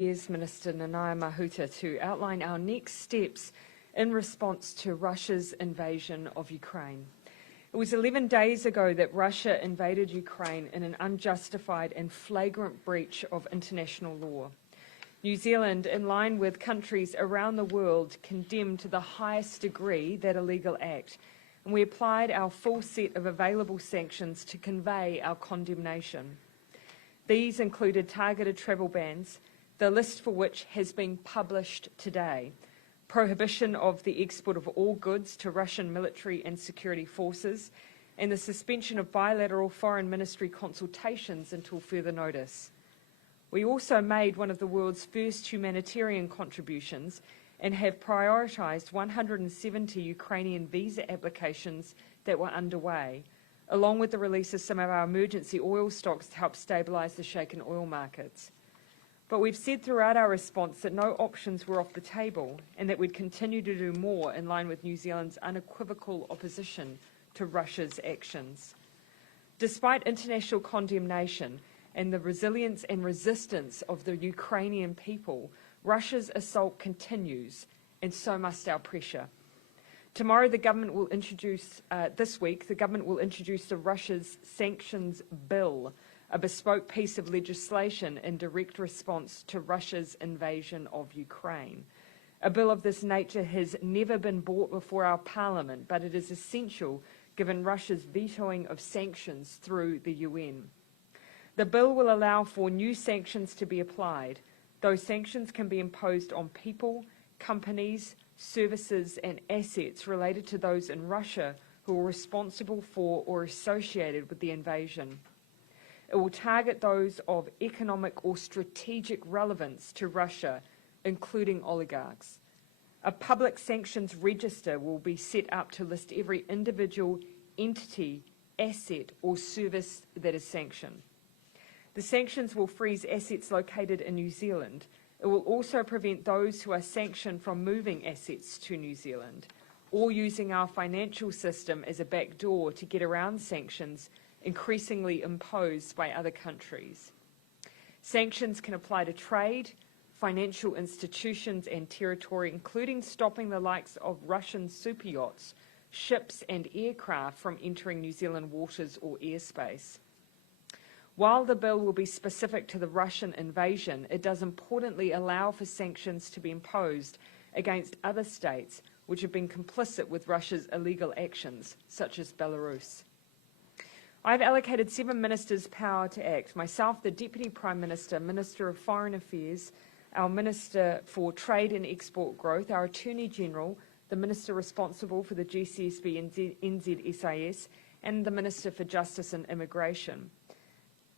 Minister Nanaia Mahuta to outline our next steps in response to Russia's invasion of Ukraine. It was 11 days ago that Russia invaded Ukraine in an unjustified and flagrant breach of international law. New Zealand, in line with countries around the world, condemned to the highest degree that illegal act, and we applied our full set of available sanctions to convey our condemnation. These included targeted travel bans, the list for which has been published today, prohibition of the export of all goods to Russian military and security forces, and the suspension of bilateral foreign ministry consultations until further notice. We also made one of the world's first humanitarian contributions and have prioritised 170 Ukrainian visa applications that were underway, along with the release of some of our emergency oil stocks to help stabilise the shaken oil markets. But we've said throughout our response that no options were off the table and that we'd continue to do more in line with New Zealand's unequivocal opposition to Russia's actions. Despite international condemnation and the resilience and resistance of the Ukrainian people, Russia's assault continues, and so must our pressure. Tomorrow, the government will introduce, this week, the government will introduce the Russia's Sanctions Bill, a bespoke piece of legislation in direct response to Russia's invasion of Ukraine. A bill of this nature has never been brought before our Parliament, but it is essential given Russia's vetoing of sanctions through the UN. The bill will allow for new sanctions to be applied. Those sanctions can be imposed on people, companies, services and assets related to those in Russia who are responsible for or associated with the invasion. It will target those of economic or strategic relevance to Russia, including oligarchs. A public sanctions register will be set up to list every individual, entity, asset or service that is sanctioned. The sanctions will freeze assets located in New Zealand. It will also prevent those who are sanctioned from moving assets to New Zealand or using our financial system as a backdoor to get around sanctions increasingly imposed by other countries. Sanctions can apply to trade, financial institutions and territory, including stopping the likes of Russian super yachts, ships and aircraft from entering New Zealand waters or airspace. While the bill will be specific to the Russian invasion, it does importantly allow for sanctions to be imposed against other states which have been complicit with Russia's illegal actions, such as Belarus. I've allocated 7 ministers power to act. Myself, the Deputy Prime Minister, Minister of Foreign Affairs, our Minister for Trade and Export Growth, our Attorney General, the Minister responsible for the GCSB and NZSIS, and the Minister for Justice and Immigration.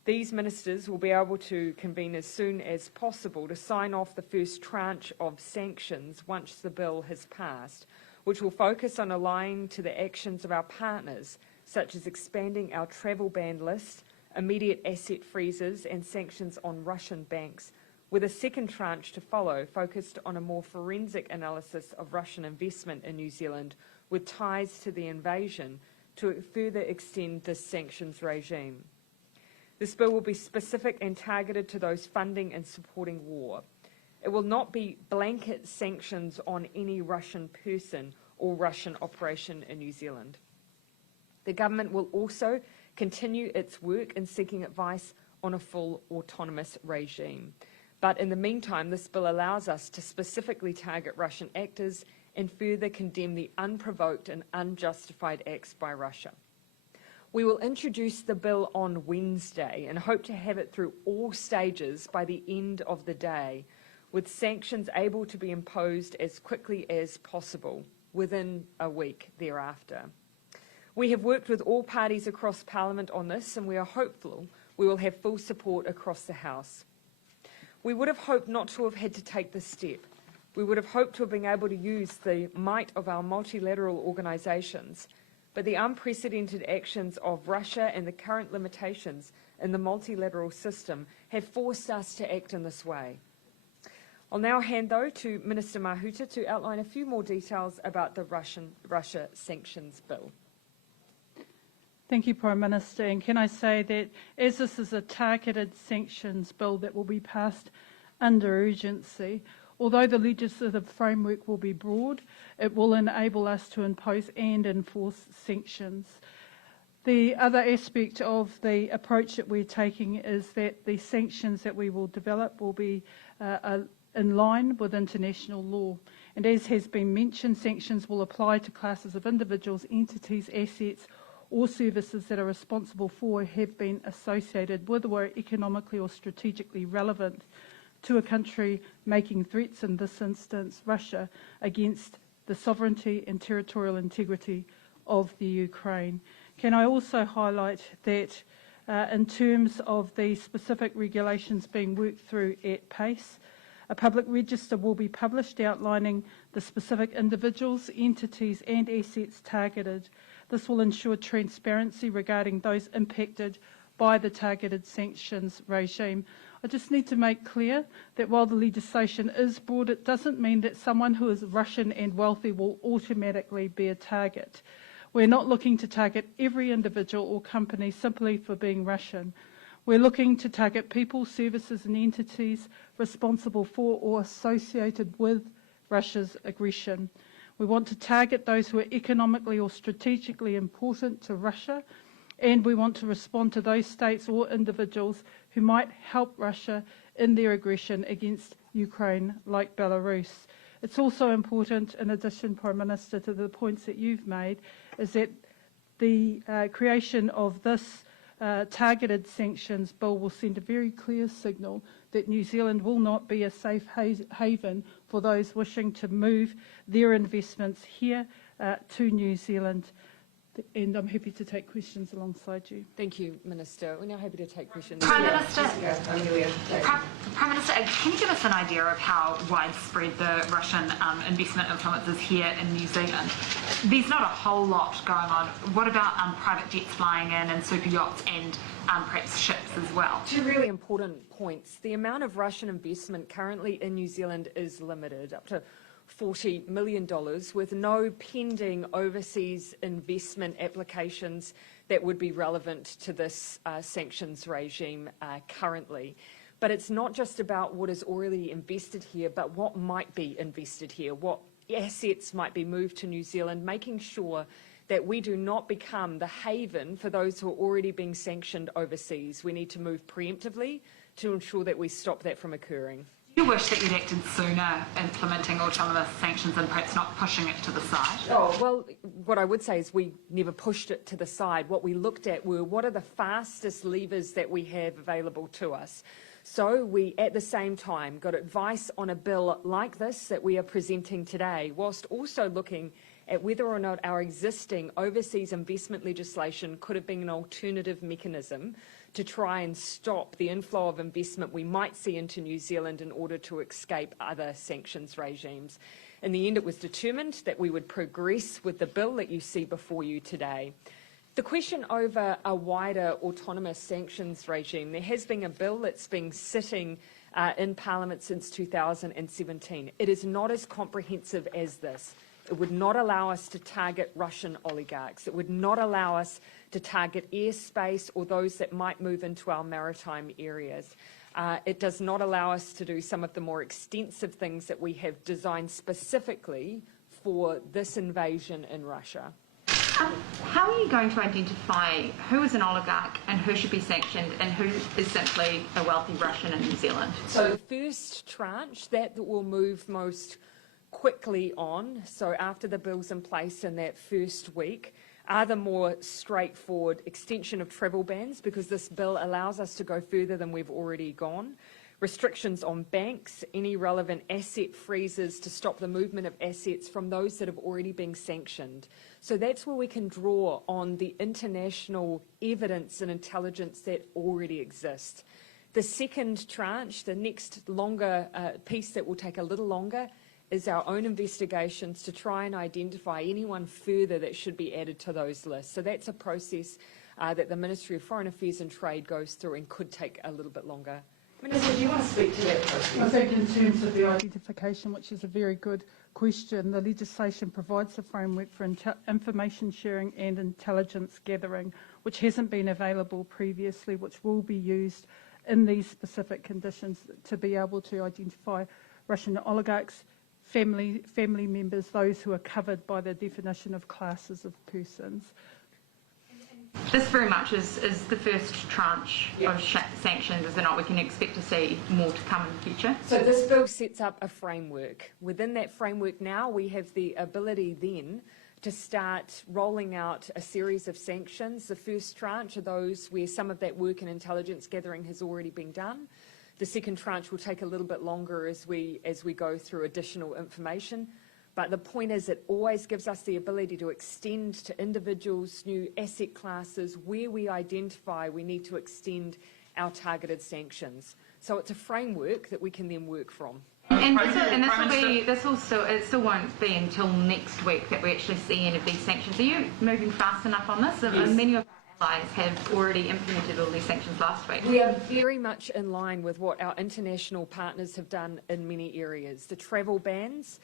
These ministers will be able to convene as soon as possible to sign off the first tranche of sanctions once the bill has passed, which will focus on aligning to the actions of our partners, such as expanding our travel ban list, immediate asset freezes and sanctions on Russian banks, with a second tranche to follow focused on a more forensic analysis of Russian investment in New Zealand with ties to the invasion to further extend this sanctions regime. This bill will be specific and targeted to those funding and supporting war. It will not be blanket sanctions on any Russian person or Russian operation in New Zealand. The government will also continue its work in seeking advice on a full autonomous regime. But in the meantime, this bill allows us to specifically target Russian actors and further condemn the unprovoked and unjustified acts by Russia. We will introduce the bill on Wednesday and hope to have it through all stages by the end of the day, with sanctions able to be imposed as quickly as possible, within a week thereafter. We have worked with all parties across Parliament on this, and we are hopeful we will have full support across the House. We would have hoped not to have had to take this step. We would have hoped to have been able to use the might of our multilateral organisations, but the unprecedented actions of Russia and the current limitations in the multilateral system have forced us to act in this way. I'll now hand, though, to Minister Mahuta to outline a few more details about the Russia sanctions bill. Thank you, Prime Minister. And can I say that as this is a targeted sanctions bill that will be passed under urgency. Although the legislative framework will be broad, it will enable us to impose and enforce sanctions. The other aspect of the approach that we're taking is that the sanctions that we will develop will be in line with international law. And as has been mentioned, sanctions will apply to classes of individuals, entities, assets or services that are responsible for or have been associated with or are economically or strategically relevant to a country making threats, in this instance Russia, against the sovereignty and territorial integrity of the Ukraine. Can I also highlight that in terms of the specific regulations being worked through at pace, a public register will be published outlining the specific individuals, entities and assets targeted. This will ensure transparency regarding those impacted by the targeted sanctions regime. I just need to make clear that while the legislation is broad, it doesn't mean that someone who is Russian and wealthy will automatically be a target. We're not looking to target every individual or company simply for being Russian. We're looking to target people, services and entities responsible for or associated with Russia's aggression. We want to target those who are economically or strategically important to Russia, and we want to respond to those states or individuals who might help Russia in their aggression against Ukraine, like Belarus. It's also important, in addition, Prime Minister, to the points that you've made, is that the creation of this targeted sanctions bill will send a very clear signal that New Zealand will not be a safe haven for those wishing to move their investments here to New Zealand. And I'm happy to take questions alongside you. Thank you, Minister. We're now happy to take questions. Prime Minister, Prime Minister, can you give us an idea of how widespread the Russian investment influence is here in New Zealand? There's not a whole lot going on. What about private jets flying in and super yachts and perhaps ships as well? Two really important points. The amount of Russian investment currently in New Zealand is limited, up to $40 million, with no pending overseas investment applications that would be relevant to this sanctions regime currently. But it's not just about what is already invested here, but what might be invested here, what assets might be moved to New Zealand, making sure that we do not become the haven for those who are already being sanctioned overseas. We need to move preemptively to ensure that we stop that from occurring. Do you wish that you'd acted sooner implementing autonomous sanctions and perhaps not pushing it to the side? Oh, well, what I would say is we never pushed it to the side. What we looked at were what are the fastest levers that we have available to us. So we, at the same time, got advice on a bill like this that we are presenting today, whilst also looking at whether or not our existing overseas investment legislation could have been an alternative mechanism to try and stop the inflow of investment we might see into New Zealand in order to escape other sanctions regimes. In the end, it was determined that we would progress with the bill that you see before you today. The question over a wider autonomous sanctions regime, there has been a bill that's been sitting in Parliament since 2017. It is not as comprehensive as this. It would not allow us to target Russian oligarchs. It would not allow us to target airspace or those that might move into our maritime areas. It does not allow us to do some of the more extensive things that we have designed specifically for this invasion in Russia. How are you going to identify who is an oligarch and who should be sanctioned and who is simply a wealthy Russian in New Zealand? So the first tranche, that will move most quickly on, so after the bill's in place in that first week, are the more straightforward extension of travel bans, because this bill allows us to go further than we've already gone. Restrictions on banks, any relevant asset freezes to stop the movement of assets from those that have already been sanctioned. So that's where we can draw on the international evidence and intelligence that already exists. The second tranche, the next longer piece that will take a little longer, is our own investigations to try and identify anyone further that should be added to those lists. So that's a process that the Ministry of Foreign Affairs and Trade goes through and could take a little bit longer. Minister, do you want to speak to that process? I think in terms of the identification, which is a very good question, the legislation provides a framework for information sharing and intelligence gathering, which hasn't been available previously, which will be used in these specific conditions to be able to identify Russian oligarchs, family members, those who are covered by the definition of classes of persons. This very much is the first tranche of sanctions, is it not? We can expect to see more to come in the future. So this bill sets up a framework. Within that framework now, we have the ability then to start rolling out a series of sanctions. The first tranche are those where some of that work and intelligence gathering has already been done. The second tranche will take a little bit longer as we go through additional information. But the point is, it always gives us the ability to extend to individuals, new asset classes, where we identify we need to extend our targeted sanctions. So it's a framework that we can then work from. And it still won't be until next week that we actually see any of these sanctions. Are you moving fast enough on this? Yes. Many of our allies have already implemented all these sanctions last week. We are very much in line with what our international partners have done in many areas. The travel bans,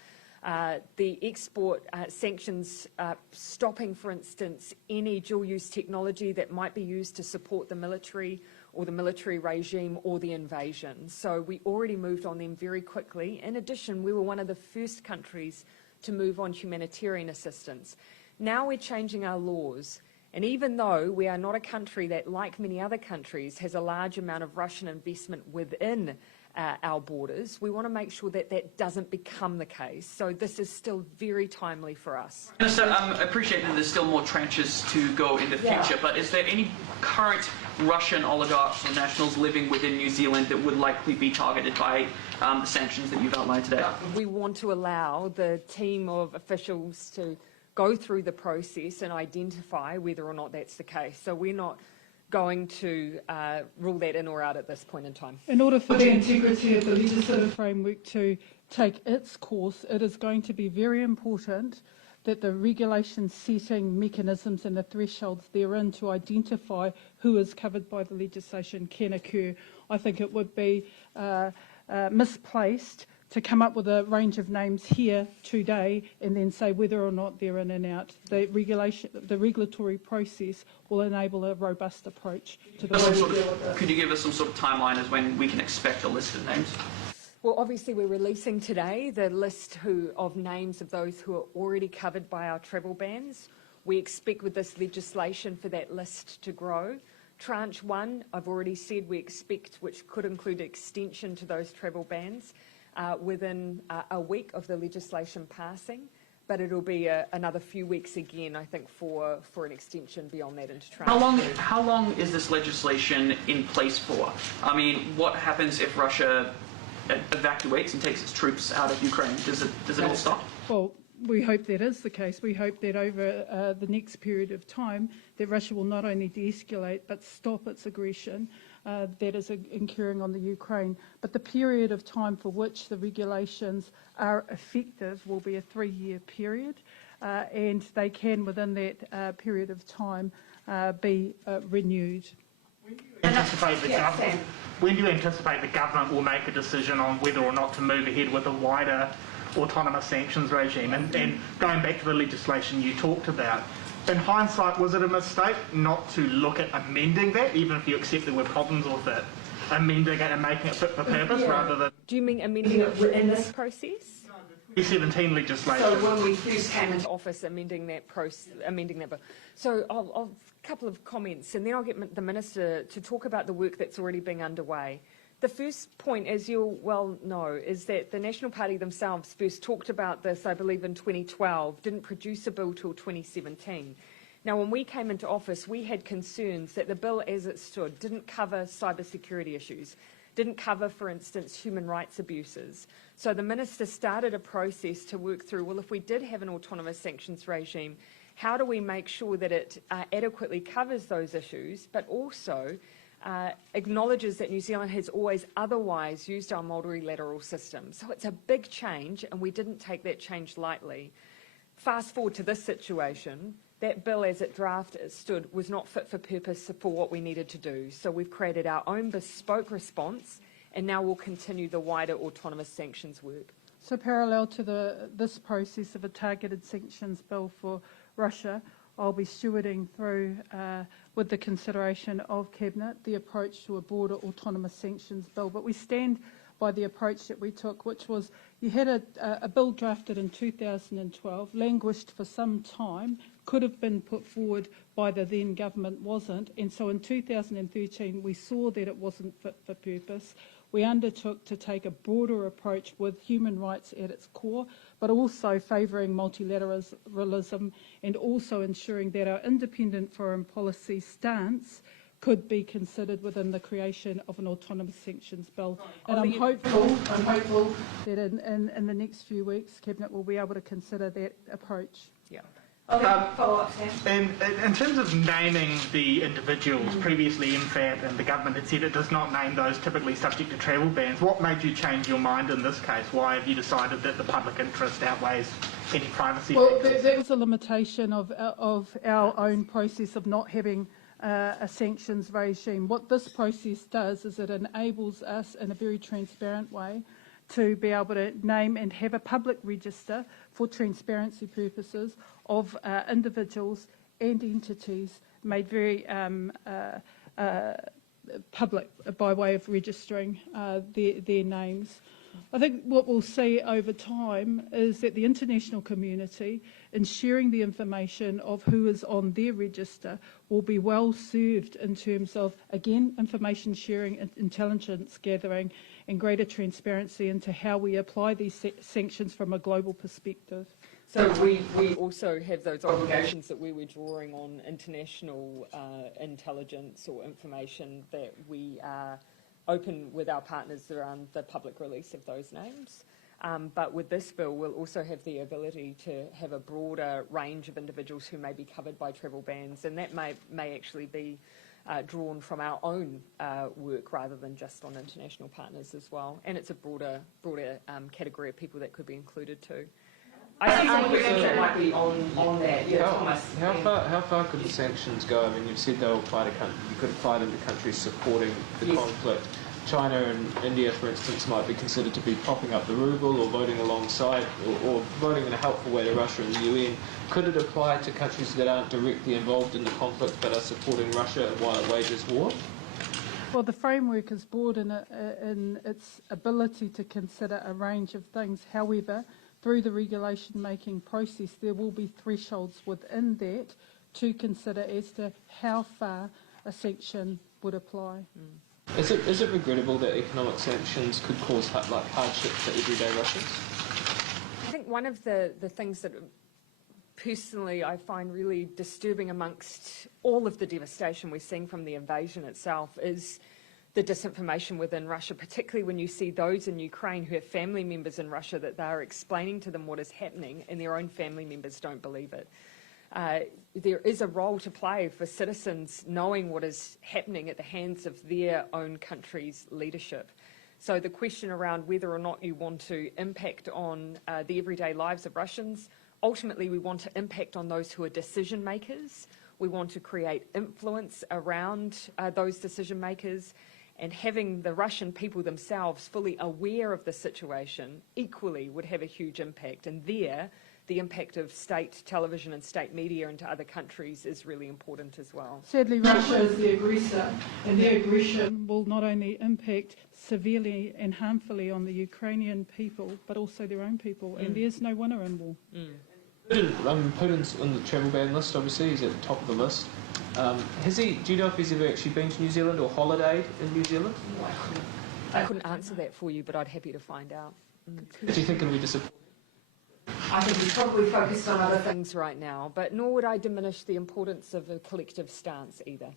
the export sanctions, stopping, for instance, any dual-use technology that might be used to support the military or the military regime or the invasion. So we already moved on them very quickly. In addition, we were one of the first countries to move on humanitarian assistance. Now we're changing our laws. And even though we are not a country that, like many other countries, has a large amount of Russian investment within our borders, we want to make sure that that doesn't become the case. So this is still very timely for us. Minister, I appreciate that there's still more tranches to go in the future, but is there any current Russian oligarchs or nationals living within New Zealand that would likely be targeted by the sanctions that you've outlined today? We want to allow the team of officials to go through the process and identify whether or not that's the case. So we're not going to rule that in or out at this point in time. In order for the integrity of the legislative framework to take its course, it is going to be very important that the regulation setting mechanisms and the thresholds therein to identify who is covered by the legislation can occur. I think it would be misplaced to come up with a range of names here today and then say whether or not they're in and out. The regulatory process will enable a robust approach to the way we deal with it. Could you give us some sort of timeline as when we can expect a list of names? Well, obviously we're releasing today the list of names of those who are already covered by our travel bans. We expect with this legislation for that list to grow. Tranche 1, I've already said we expect, which could include extension to those travel bans within a week of the legislation passing, but it'll be another few weeks again, I think, for an extension beyond that into tranche 2. How long is this legislation in place for? I mean, what happens if Russia evacuates and takes its troops out of Ukraine? Does it all stop? Well, we hope that is the case. We hope that over the next period of time that Russia will not only de-escalate but stop its aggression that is incurring on the Ukraine. But the period of time for which the regulations are effective will be a 3-year period, and they can, within that period of time, be renewed. When do you anticipate the government will make a decision on whether or not to move ahead with a wider autonomous sanctions regime? And going back to the legislation you talked about, in hindsight, was it a mistake not to look at amending that, even if you accept there were problems with it, amending it and making it fit for purpose rather than... Do you mean amending it within this process? 2017 legislation. So when we first came into office, amending that bill. So I'll a couple of comments, and then I'll get the Minister to talk about the work that's already been underway. The first point, as you'll well know, is that the National Party themselves first talked about this, I believe, in 2012, didn't produce a bill till 2017. Now, when we came into office, we had concerns that the bill as it stood didn't cover cybersecurity issues, didn't cover, for instance, human rights abuses. So the Minister started a process to work through, well, if we did have an autonomous sanctions regime, how do we make sure that it adequately covers those issues, but also acknowledges that New Zealand has always otherwise used our multilateral system. So it's a big change, and we didn't take that change lightly. Fast forward to this situation, that bill as it stood was not fit for purpose for what we needed to do. So we've created our own bespoke response, and now we'll continue the wider autonomous sanctions work. So parallel to this process of a targeted sanctions bill for Russia, I'll be stewarding through, with the consideration of Cabinet, the approach to a broader autonomous sanctions bill. But we stand by the approach that we took, which was you had a bill drafted in 2012, languished for some time, could have been put forward by the then government, wasn't. And so in 2013, we saw that it wasn't fit for purpose. We undertook to take a broader approach with human rights at its core, but also favouring multilateralism and also ensuring that our independent foreign policy stance could be considered within the creation of an autonomous sanctions bill. And I'm hopeful that in the next few weeks, Cabinet will be able to consider that approach. Yeah. Follow-up, Sam. In terms of naming the individuals, previously MFAT and the government had said it does not name those typically subject to travel bans. What made you change your mind in this case? Why have you decided that the public interest outweighs any privacy? Well, that was a limitation of our own process of not having a sanctions regime. What this process does is it enables us in a very transparent way to be able to name and have a public register for transparency purposes of individuals and entities made very public by way of registering their names. I think what we'll see over time is that the international community, in sharing the information of who is on their register, will be well served in terms of, again, information sharing, intelligence gathering, and greater transparency into how we apply these sanctions from a global perspective. So we also have those obligations that we were drawing on international intelligence or information that we are open with our partners around the public release of those names. But with this bill, we'll also have the ability to have a broader range of individuals who may be covered by travel bans, and that may actually be drawn from our own work rather than just on international partners as well. And it's a broader category of people that could be included too. I think some questions that might be on that. Yeah, Thomas. How far could the sanctions go? I mean, you've said they'll apply to you could apply them to countries supporting the conflict. China and India, for instance, might be considered to be propping up the ruble or voting alongside or voting in a helpful way to Russia and the UN. Could it apply to countries that aren't directly involved in the conflict but are supporting Russia while it wages war? Well, the framework is broad in its ability to consider a range of things. However, through the regulation-making process, there will be thresholds within that to consider as to how far a sanction would apply. Is it regrettable that economic sanctions could cause hardship for everyday Russians? I think one of the things that personally I find really disturbing amongst all of the devastation we're seeing from the invasion itself is the disinformation within Russia, particularly when you see those in Ukraine who have family members in Russia that they are explaining to them what is happening and their own family members don't believe it. There is a role to play for citizens knowing what is happening at the hands of their own country's leadership. So the question around whether or not you want to impact on the everyday lives of Russians, ultimately we want to impact on those who are decision makers. We want to create influence around those decision makers, and having the Russian people themselves fully aware of the situation equally would have a huge impact. And there, the impact of state television and state media into other countries is really important as well. Sadly, Russia is the aggressor, and their aggression will not only impact severely and harmfully on the Ukrainian people, but also their own people, and there's no winner in war. Putin's on the travel ban list, obviously. He's at the top of the list. Do you know if he's ever actually been to New Zealand or holidayed in New Zealand? I couldn't answer that for you, but I'd happy to find out. Do you think it'll be disappointing? I think he's probably focused on other things right now, but nor would I diminish the importance of a collective stance either.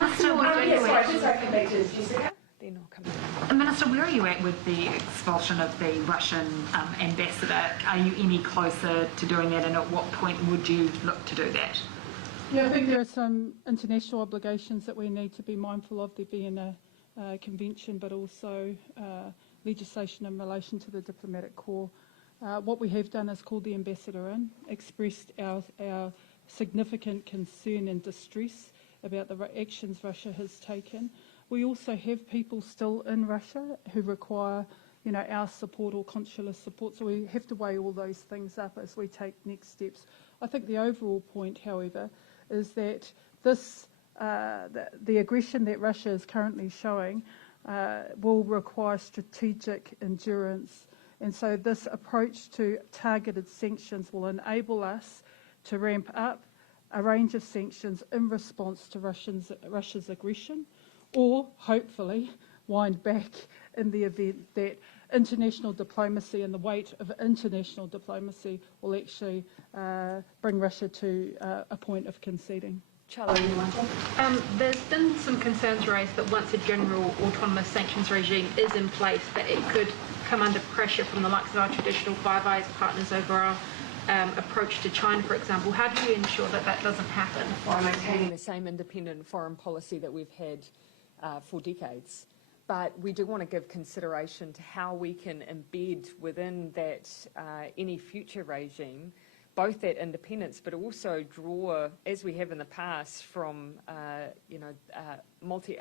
Minister, where are you at? They're not coming back. Minister, where are you at with the expulsion of the Russian ambassador? Are you any closer to doing that, and at what point would you look to do that? Yeah, I think there are some international obligations that we need to be mindful of. There being a convention, but also legislation in relation to the diplomatic corps. What we have done is called the ambassador in, expressed our significant concern and distress about the actions Russia has taken. We also have people still in Russia who require, our support or consular support. So we have to weigh all those things up as we take next steps. I think the overall point, however, is that this the aggression that Russia is currently showing will require strategic endurance. And so this approach to targeted sanctions will enable us to ramp up a range of sanctions in response to Russia's aggression, or hopefully wind back in the event that international diplomacy and the weight of international diplomacy will actually bring Russia to a point of conceding. Charlie. There's been some concerns raised that once a general autonomous sanctions regime is in place, that it could come under pressure from the likes of our traditional Five Eyes partners over our approach to China, for example. How do you ensure that that doesn't happen? By maintaining the same independent foreign policy that we've had for decades. But we do want to give consideration to how we can embed within that any future regime both that independence, but also draw, as we have in the past, from a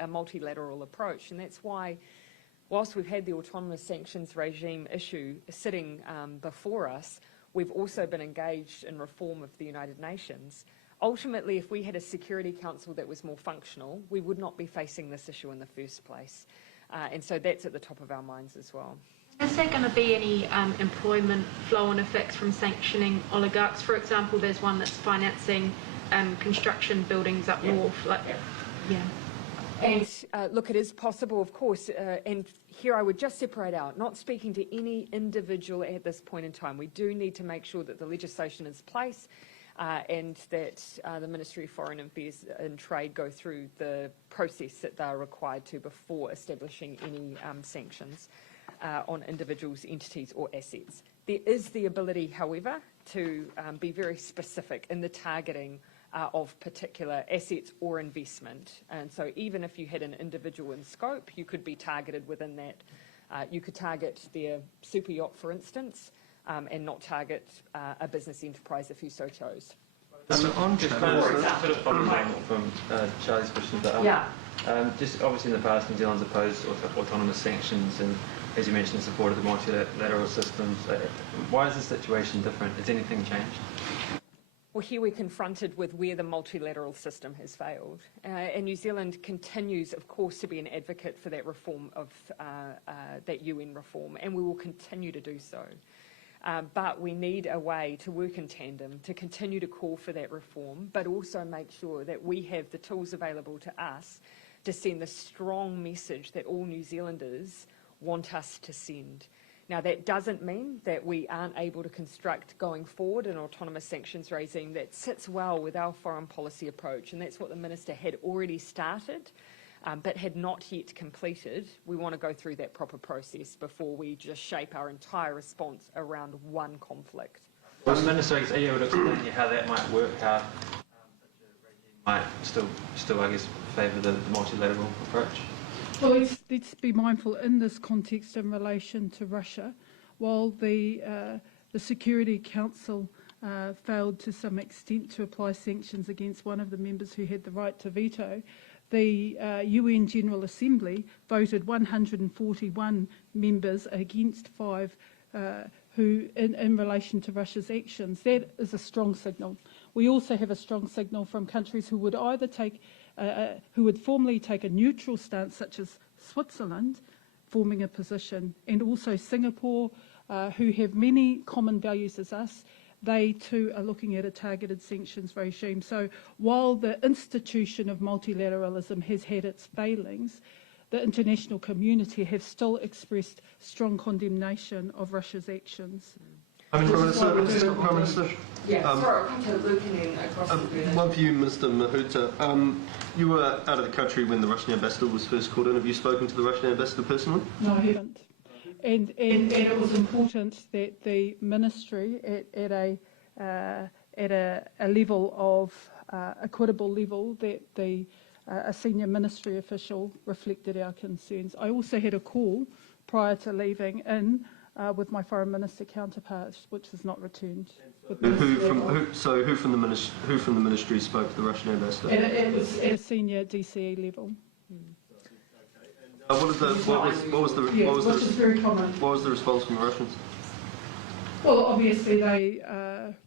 multilateral approach. And that's why, whilst we've had the autonomous sanctions regime issue sitting before us, we've also been engaged in reform of the United Nations. Ultimately, if we had a Security Council that was more functional, we would not be facing this issue in the first place. And so that's at the top of our minds as well. Is there going to be any employment flow-on effects from sanctioning oligarchs? For example, there's one that's financing construction buildings up north. And look, it is possible, of course, and here I would just separate out, not speaking to any individual at this point in time. We do need to make sure that the legislation is in place and that the Ministry of Foreign Affairs and Trade go through the process that they are required to before establishing any sanctions on individuals, entities or assets. There is the ability, however, to be very specific in the targeting of particular assets or investment. And so even if you had an individual in scope, you could be targeted within that. You could target their super yacht, for instance, and not target a business enterprise if you so chose. Just kind of sort of following on from Charlie's question, but just obviously in the past, New Zealand's opposed autonomous sanctions and, as you mentioned, supported the multilateral systems. Why is the situation different? Has anything changed? Well, here we're confronted with where the multilateral system has failed. And New Zealand continues, of course, to be an advocate for that reform of that UN reform, and we will continue to do so. But we need a way to work in tandem, to continue to call for that reform, but also make sure that we have the tools available to us to send the strong message that all New Zealanders want us to send. Now, that doesn't mean that we aren't able to construct going forward an autonomous sanctions regime that sits well with our foreign policy approach, and that's what the Minister had already started, but had not yet completed. We want to go through that proper process before we just shape our entire response around one conflict. Well, Minister, are you able to explain how that might work, how such a regime might still I guess, favour the multilateral approach? Well, let's be mindful in this context in relation to Russia. While the Security Council failed to some extent to apply sanctions against one of the members who had the right to veto, the UN General Assembly voted 141 members against 5 who, in relation to Russia's actions. That is a strong signal. We also have a strong signal from countries who would either take who would formally take a neutral stance, such as Switzerland, forming a position, and also Singapore, who have many common values as us. They too are looking at a targeted sanctions regime. So while the institution of multilateralism has had its failings, the international community have still expressed strong condemnation of Russia's actions. Prime Minister. Yeah, sorry, I'll come to Luke and then across the border. One for you, Minister Mahuta. You were out of the country when the Russian ambassador was first called in. Have you spoken to the Russian ambassador personally? No, I haven't. And it was important that the ministry, at a level of equitable level, that a senior ministry official reflected our concerns. I also had a call prior to leaving in with my foreign minister counterpart, which was not returned. Who from the ministry spoke to the Russian ambassador? It was at a senior DCE level. What was the response from the Russians? Well, obviously they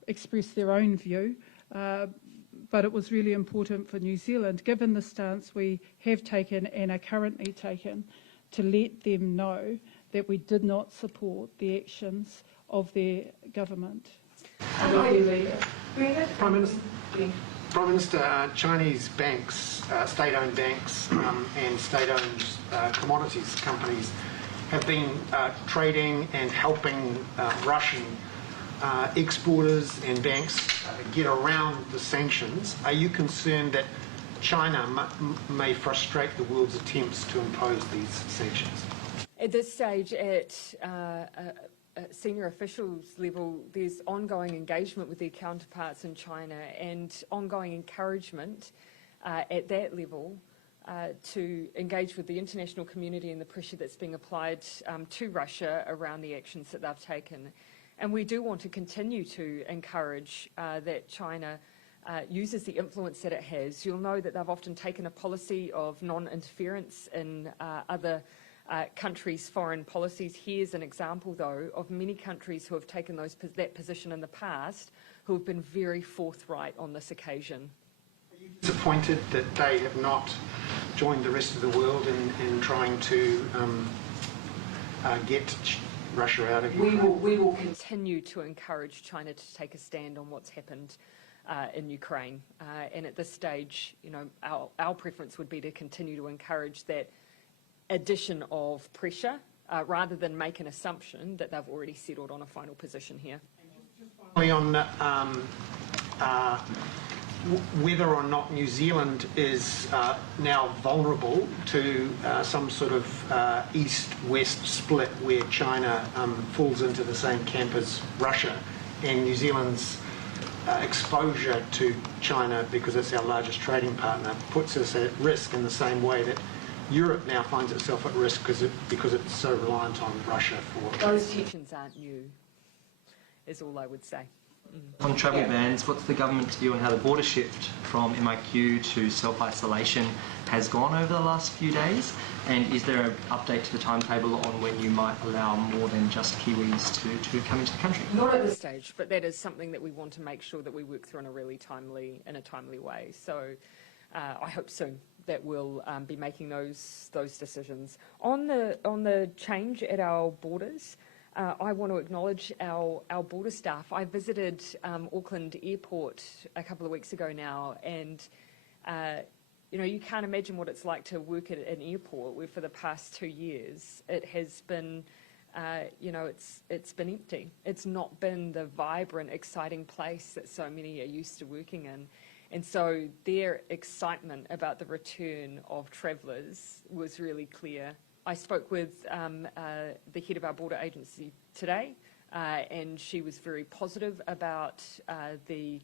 expressed their own view, but it was really important for New Zealand, given the stance we have taken and are currently taken, to let them know that we did not support the actions of their government. Prime Minister, Chinese banks, state-owned banks and state-owned commodities companies have been trading and helping Russian exporters and banks get around the sanctions. Are you concerned that China may frustrate the world's attempts to impose these sanctions? At this stage, at senior officials level, there's ongoing engagement with their counterparts in China and ongoing encouragement at that level to engage with the international community and the pressure that's being applied to Russia around the actions that they've taken. And we do want to continue to encourage that China uses the influence that it has. You'll know that they've often taken a policy of non-interference in other countries' foreign policies. Here's an example, though, of many countries who have taken that position in the past, who have been very forthright on this occasion. Are you disappointed that they have not joined the rest of the world in trying to get Russia out of Ukraine? We will continue to encourage China to take a stand on what's happened in Ukraine. And at this stage, you know, our preference would be to continue to encourage that addition of pressure rather than make an assumption that they've already settled on a final position here. Finally, on whether or not New Zealand is now vulnerable to some sort of east-west split where China falls into the same camp as Russia, and New Zealand's exposure to China, because it's our largest trading partner, puts us at risk in the same way that Europe now finds itself at risk because it's so reliant on Russia for... Those tensions aren't new, is all I would say. On travel bans, what's the government's view on how the border shift from MIQ to self-isolation has gone over the last few days? And is there an update to the timetable on when you might allow more than just Kiwis to come into the country? Not at this stage, but that is something that we want to make sure that we work through in a timely way. So I hope soon that we'll be making those decisions. On the change at our borders, I want to acknowledge our border staff. I visited Auckland Airport a couple of weeks ago now, and you know, you can't imagine what it's like to work at an airport where for the past 2 years it has been, you know, it's been empty. It's not been the vibrant, exciting place that so many are used to working in. And so their excitement about the return of travellers was really clear. I spoke with the head of our border agency today, and she was very positive about the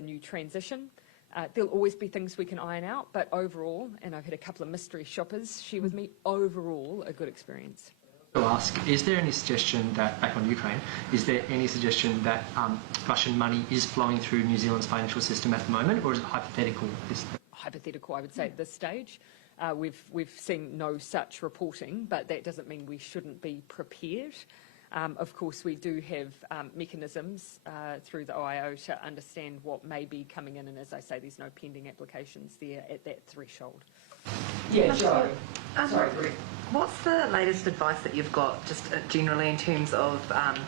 new transition. There'll always be things we can iron out, but overall, and I've had a couple of mystery shoppers share with me, overall a good experience. To ask, is there any suggestion that, back on Ukraine, is there any suggestion that Russian money is flowing through New Zealand's financial system at the moment, or is it hypothetical? Hypothetical, I would say, at this stage. We've seen no such reporting, but that doesn't mean we shouldn't be prepared. Of course, we do have mechanisms through the OIO to understand what may be coming in, and as I say, there's no pending applications there at that threshold. Yeah, Joe. Sorry, Greg. What's the latest advice that you've got, just generally in terms of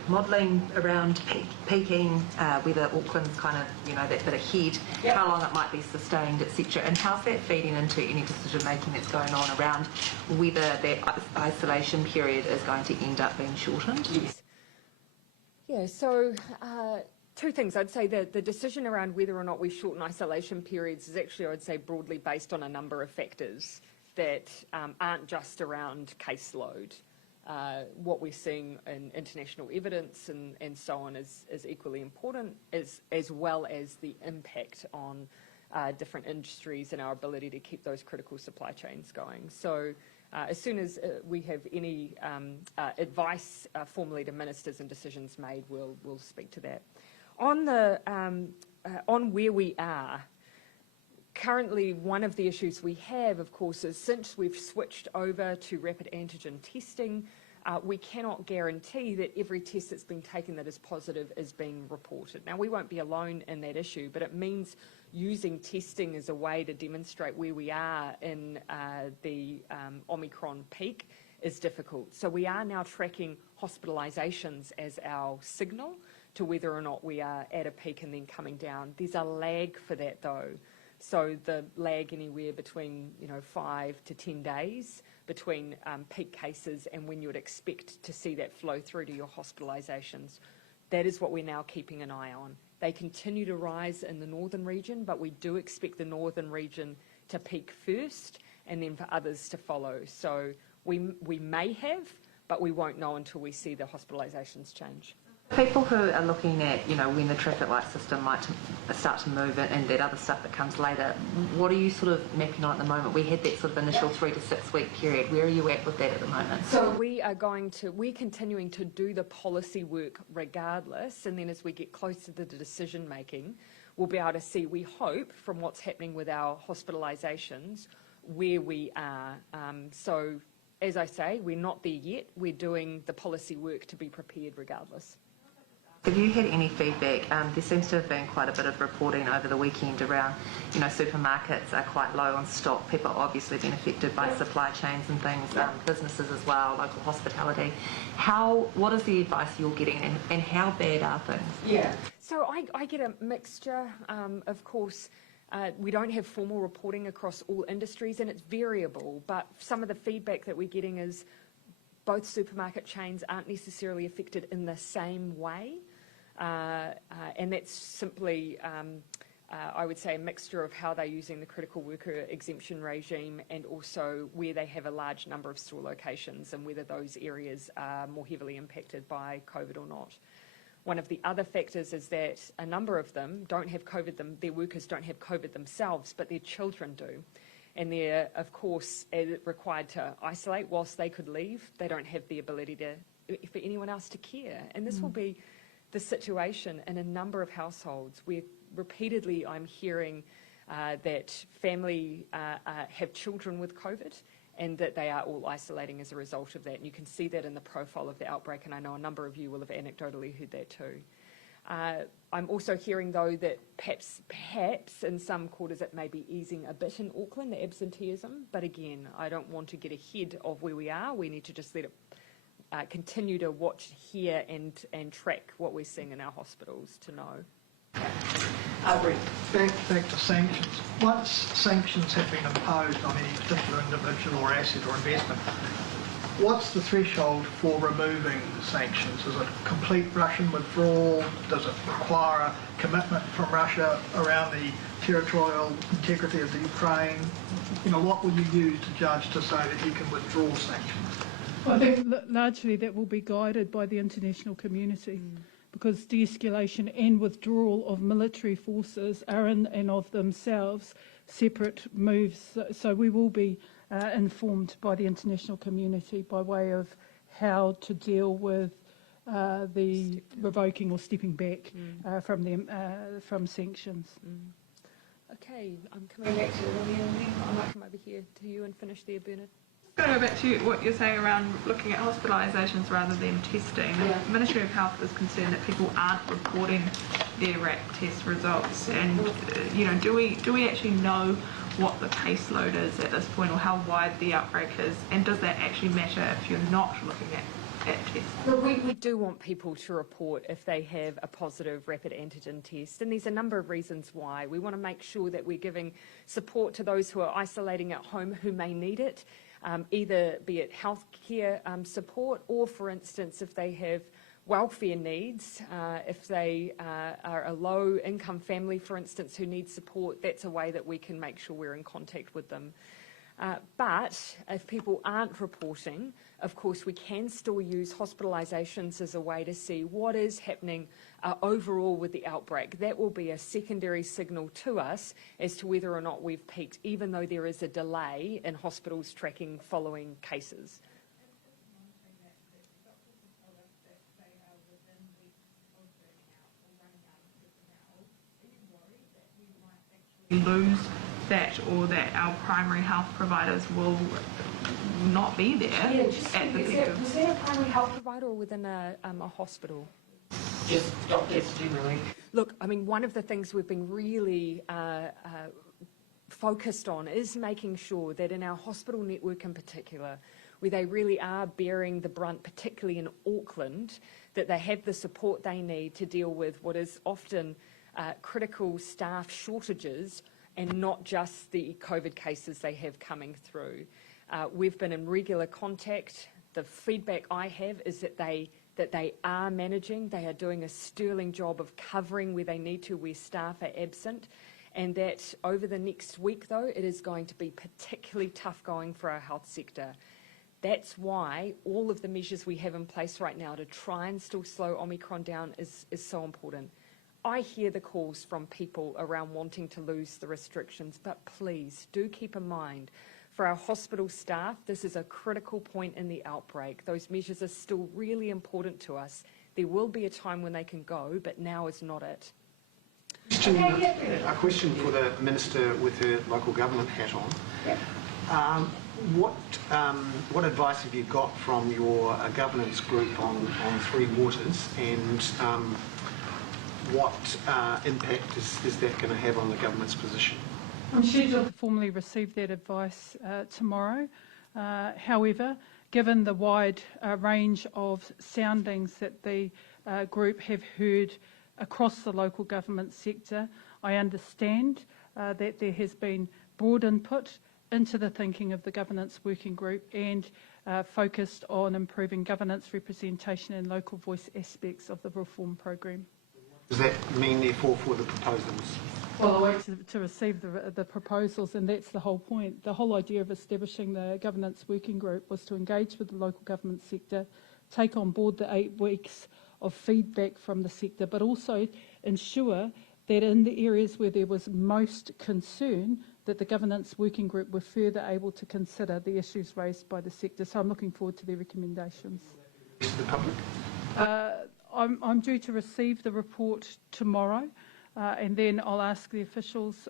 modelling around peaking, whether Auckland's kind of, you know, that bit ahead, how long it might be sustained, etc., and how's that feeding into any decision making that's going on around whether that isolation period is going to end up being shortened? Yes. Yeah, so two things. I'd say that the decision around whether or not we shorten isolation periods is actually, I would say, broadly based on a number of factors that aren't just around caseload. What we're seeing in international evidence and so on is equally important, as well as the impact on different industries and our ability to keep those critical supply chains going. So as soon as we have any advice formally to ministers and decisions made, we'll speak to that. On where we are, currently one of the issues we have, of course, is since we've switched over to rapid antigen testing, we cannot guarantee that every test that's been taken that is positive is being reported. Now, we won't be alone in that issue, but it means using testing as a way to demonstrate where we are in the Omicron peak is difficult. So we are now tracking hospitalisations as our signal to whether or not we are at a peak and then coming down. There's a lag for that though. So the lag anywhere between 5 to 10 days between peak cases and when you would expect to see that flow through to your hospitalisations. That is what we're now keeping an eye on. They continue to rise in the northern region, but we do expect the northern region to peak first and then for others to follow. So we may have, but we won't know until we see the hospitalisations change. People who are looking at, when the traffic light system might start to move and that other stuff that comes later, what are you sort of mapping on at the moment? We had that sort of initial 3 to 6 week period. Where are you at with that at the moment? So we're continuing to do the policy work regardless, and then as we get closer to the decision making, we'll be able to see, we hope, from what's happening with our hospitalisations, where we are. So as I say, we're not there yet. We're doing the policy work to be prepared regardless. Have you had any feedback? There seems to have been quite a bit of reporting over the weekend around, supermarkets are quite low on stock. People are obviously been affected by supply chains and things, businesses as well, local hospitality. What is the advice you're getting and how bad are things? Yeah. So I get a mixture. Of course, we don't have formal reporting across all industries and it's variable, but some of the feedback that we're getting is both supermarket chains aren't necessarily affected in the same way. And that's simply, I would say, a mixture of how they're using the critical worker exemption regime and also where they have a large number of store locations and whether those areas are more heavily impacted by COVID or not. One of the other factors is that a number of them don't have COVID, their workers don't have COVID themselves, but their children do. And they're, of course, required to isolate whilst they could leave. They don't have the ability for anyone else to care. And this will be the situation in a number of households where repeatedly I'm hearing that family have children with COVID and that they are all isolating as a result of that. And you can see that in the profile of the outbreak, and I know a number of you will have anecdotally heard that too. I'm also hearing, though, that perhaps in some quarters it may be easing a bit in Auckland, the absenteeism. But again, I don't want to get ahead of where we are. We need to just let it continue to watch, hear and track what we're seeing in our hospitals to know. Back to sanctions. Once sanctions have been imposed on any particular individual or asset or investment, what's the threshold for removing sanctions? Is it complete Russian withdrawal? Does it require a commitment from Russia around the territorial integrity of the Ukraine? What will you use to judge to say that you can withdraw sanctions? I think largely that will be guided by the international community because de-escalation and withdrawal of military forces are in and of themselves separate moves. So we will be informed by the international community by way of how to deal with the revoking or stepping back from sanctions. Okay, I'm coming back to Lillian. I might come over here to you and finish there, Bernard. I'm going to go back to what you're saying around looking at hospitalisations rather than testing. The Ministry of Health is concerned that people aren't reporting their RAT test results, and do we actually know what the caseload is at this point, or how wide the outbreak is, and does that actually matter if you're not looking at tests? Look, we do want people to report if they have a positive rapid antigen test, and there's a number of reasons why. We want to make sure that we're giving support to those who are isolating at home who may need it. Either be it healthcare support or, for instance, if they have welfare needs, if they are a low-income family, for instance, who needs support, that's a way that we can make sure we're in contact with them. But if people aren't reporting, of course, we can still use hospitalisations as a way to see what is happening overall with the outbreak. That will be a secondary signal to us as to whether or not we've peaked, even though there is a delay in hospitals tracking following cases. Lose that, or that our primary health providers will not be there at the sector. Was there a primary health provider or within a hospital? Just doctors generally. Look, I mean, one of the things we've been really focused on is making sure that in our hospital network in particular, where they really are bearing the brunt, particularly in Auckland, that they have the support they need to deal with what is often critical staff shortages and not just the COVID cases they have coming through. We've been in regular contact. The feedback I have is that they are managing, they are doing a sterling job of covering where they need to, where staff are absent, and that over the next week, though, it is going to be particularly tough going for our health sector. That's why all of the measures we have in place right now to try and still slow Omicron down is so important. I hear the calls from people around wanting to lose the restrictions, but please do keep in mind, for our hospital staff, this is a critical point in the outbreak. Those measures are still really important to us. There will be a time when they can go, but now is not it. A question for the Minister with her local government hat on. Yeah. What advice have you got from your governance group on Three Waters, and what impact is that going to have on the government's position? I'm scheduled to formally receive that advice tomorrow. However, given the wide range of soundings that the group have heard across the local government sector, I understand that there has been broad input into the thinking of the governance working group and focused on improving governance representation and local voice aspects of the reform program. Does that mean, therefore, for the proposals? Well, I wait to receive the proposals, and that's the whole point. The whole idea of establishing the governance working group was to engage with the local government sector, take on board the 8 weeks of feedback from the sector, but also ensure that in the areas where there was most concern, that the governance working group were further able to consider the issues raised by the sector. So I'm looking forward to their recommendations. The public? I'm due to receive the report tomorrow, and then I'll ask the officials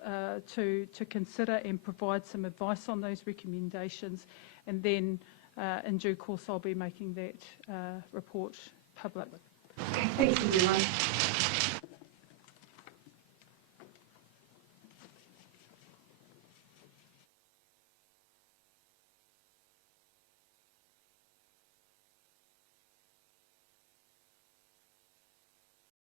to consider and provide some advice on those recommendations, and then in due course I'll be making that report public. Okay, thanks everyone.